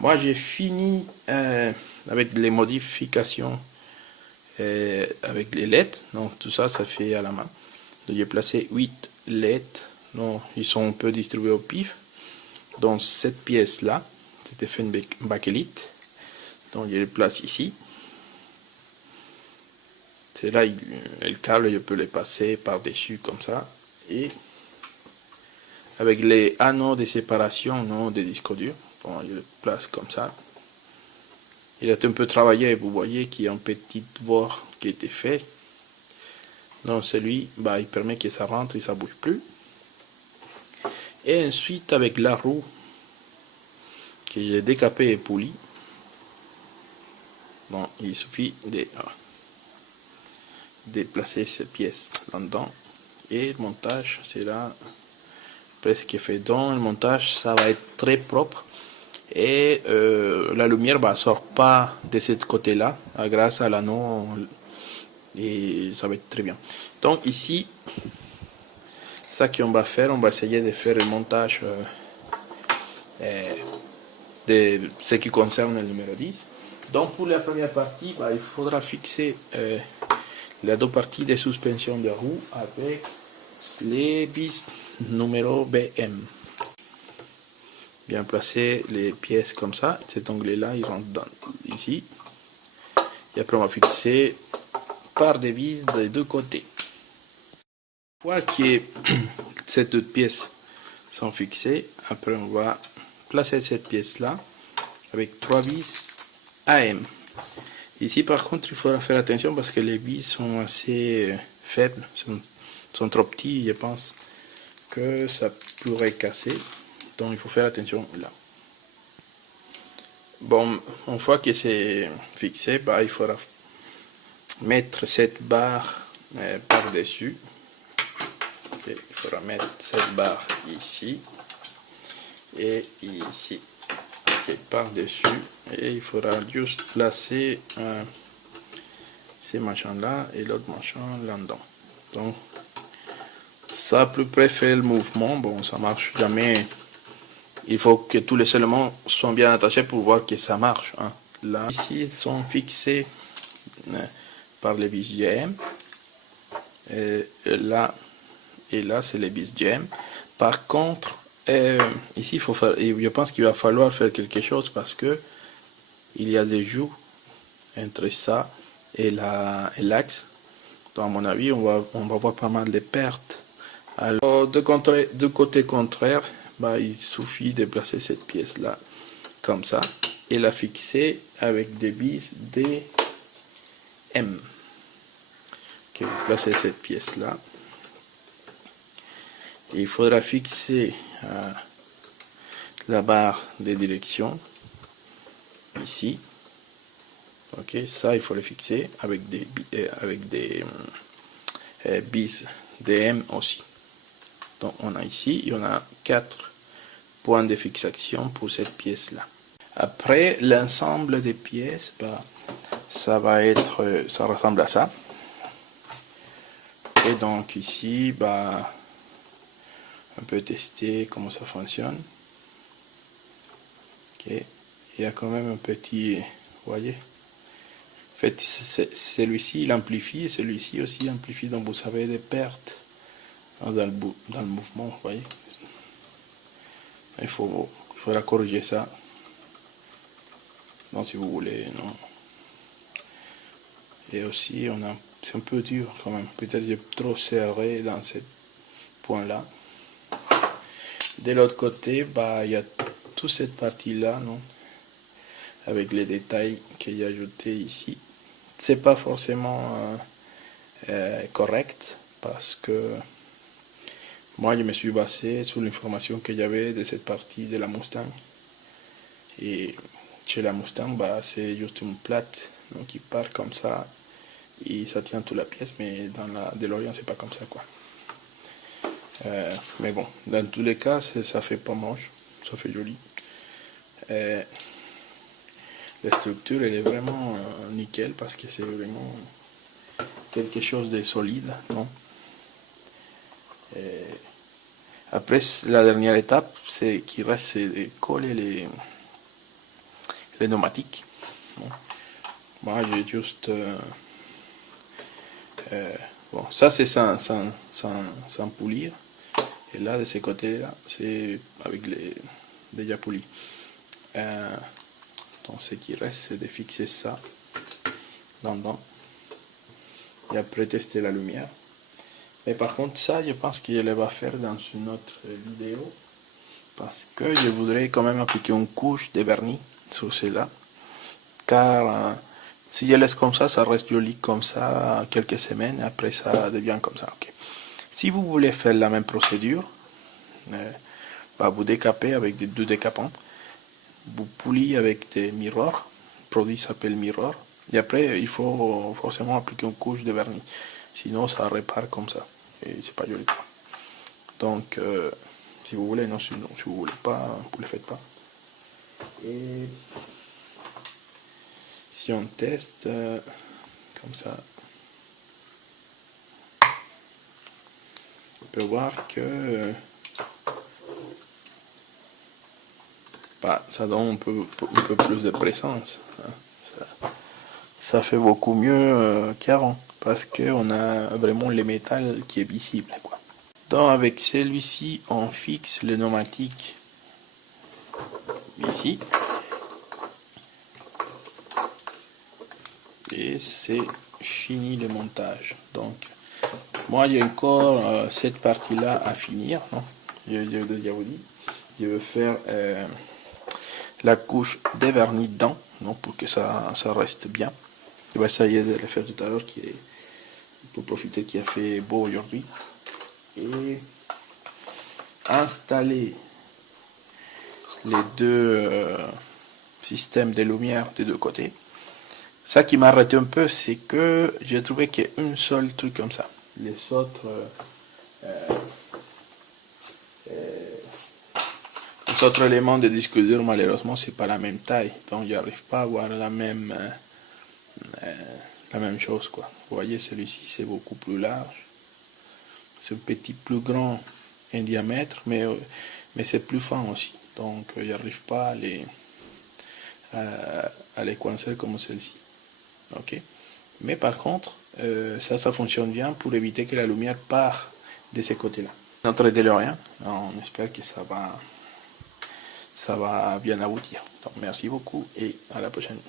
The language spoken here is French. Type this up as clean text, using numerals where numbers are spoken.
Moi j'ai fini avec les modifications avec les LED, donc tout ça fait à la main. Donc j'ai placé 8 LED, donc ils sont un peu distribués au pif. Donc cette pièce là, c'était fait une bakélite, donc je les place ici. C'est là le câble, je peux les passer par dessus comme ça, et avec les anneaux de séparation, non, des disques durs, bon, je les place comme ça. Il a été un peu travaillé, vous voyez qu'il y a un petit bord qui a été fait. Donc celui, il permet que ça rentre et ça bouge plus. Et ensuite avec la roue que j'ai décapé et poli, bon, il suffit de déplacer cette pièce là-dedans et le montage sera presque fait. Donc le montage ça va être très propre et la lumière ne sort pas de ce côté là grâce à l'anneau et ça va être très bien. Donc ici ça qu'on va faire, on va essayer de faire le montage de ce qui concerne le numéro 10. Donc pour la première partie, il faudra fixer les deux parties de suspension de roue avec les vis numéro BM. Bien placer les pièces comme ça, cet onglet là il rentre ici. Et après on va fixer par des vis des deux côtés. Une fois que ces deux pièces sont fixées, après on va placer cette pièce là avec 3 vis AM. Ici par contre il faudra faire attention parce que les vis sont assez faibles, sont trop petits, je pense que ça pourrait casser, donc il faut faire attention là. Bon, une fois que c'est fixé, il faudra mettre cette barre par dessus. Il faudra mettre cette barre ici et ici par dessus, et il faudra juste placer ces machins là et l'autre machin là-dedans. Donc ça à peu près fait le mouvement. Bon, ça marche jamais, il faut que tous les éléments soient bien attachés pour voir que ça marche, hein. Là ici ils sont fixés par les vis GM et là c'est les vis GM. Par contre ici il faut faire, je pense qu'il va falloir faire quelque chose parce que il y a des joues entre ça et l'axe. Donc à mon avis on va voir pas mal de pertes. Alors de côté contraire, il suffit de placer cette pièce là comme ça et la fixer avec des vis DM. Okay, vous placez cette pièce là et il faudra fixer la barre de direction ici. Ok, ça il faut le fixer avec des bis DM aussi. Donc on a ici, il y en a 4 points de fixation pour cette pièce là. Après l'ensemble des pièces, ça ressemble à ça. Et donc ici, on peut tester comment ça fonctionne. Ok, il y a quand même un petit, vous voyez. En fait, celui-ci il amplifie et celui-ci aussi amplifie, donc vous avez des pertes dans le mouvement, vous voyez. Il faudra corriger ça. Donc si vous voulez, non. Et aussi c'est un peu dur quand même. Peut-être j'ai trop serré dans ce point là. De l'autre côté, il y a toute cette partie là, non, avec les détails que j'ai ajoutés ici. C'est pas forcément correct parce que moi je me suis basé sur l'information que j'avais de cette partie de la Mustang, et chez la Mustang c'est juste une plate, donc qui part comme ça et ça tient toute la pièce, mais dans la DeLorean c'est pas comme ça quoi. Mais bon, dans tous les cas ça fait pas moche, ça fait joli. La structure elle est vraiment nickel parce que c'est vraiment quelque chose de solide, non? Après la dernière étape qui reste, c'est de coller les pneumatiques. Bon. Moi, j'ai juste... bon, ça c'est sans polir. Et là, de ce côté-là, c'est avec les déjà polis. Donc, ce qui reste, c'est de fixer ça dedans. Et après, tester la lumière. Mais par contre, ça, je pense que je le vais faire dans une autre vidéo. Parce que je voudrais quand même appliquer une couche de vernis sur cela. Car si je laisse comme ça reste joli comme ça quelques semaines. Après, ça devient comme ça. Okay. Si vous voulez faire la même procédure, vous décapez avec des 2 décapants. Vous poulez avec des mirrors. Le produit s'appelle mirror. Et après, il faut forcément appliquer une couche de vernis. Sinon, ça repart comme ça. Et c'est pas joli. Donc, si vous voulez, non, sinon, si vous voulez pas, vous le faites pas. Et si on teste comme ça, on peut voir que ça donne un peu plus de présence. Ça fait beaucoup mieux qu'avant parce qu'on a vraiment le métal qui est visible, quoi. Donc avec celui-ci, on fixe le pneumatique ici. Et c'est fini le montage. Donc moi il y a encore cette partie là à finir, non, je déjà vous dit, je vais faire la couche de vernis dedans, non, pour que ça reste bien. Je vais essayer de le faire tout à l'heure pour profiter qu'il a fait beau aujourd'hui. Et installer les deux systèmes de lumière des deux côtés. Ça qui m'a arrêté un peu, c'est que j'ai trouvé qu'il y a un seul truc comme ça. Les autres éléments de disque dur, malheureusement, c'est pas la même taille. Donc, j'arrive pas à avoir la même chose, quoi. Vous voyez, celui-ci, c'est beaucoup plus large. C'est un petit plus grand en diamètre, mais c'est plus fin aussi. Donc, j'arrive pas à les coincer comme celle-ci. Ok, mais par contre ça fonctionne bien pour éviter que la lumière part de ces côtés là. Notre DeLorean, on espère que ça va bien aboutir. Donc merci beaucoup et à la prochaine.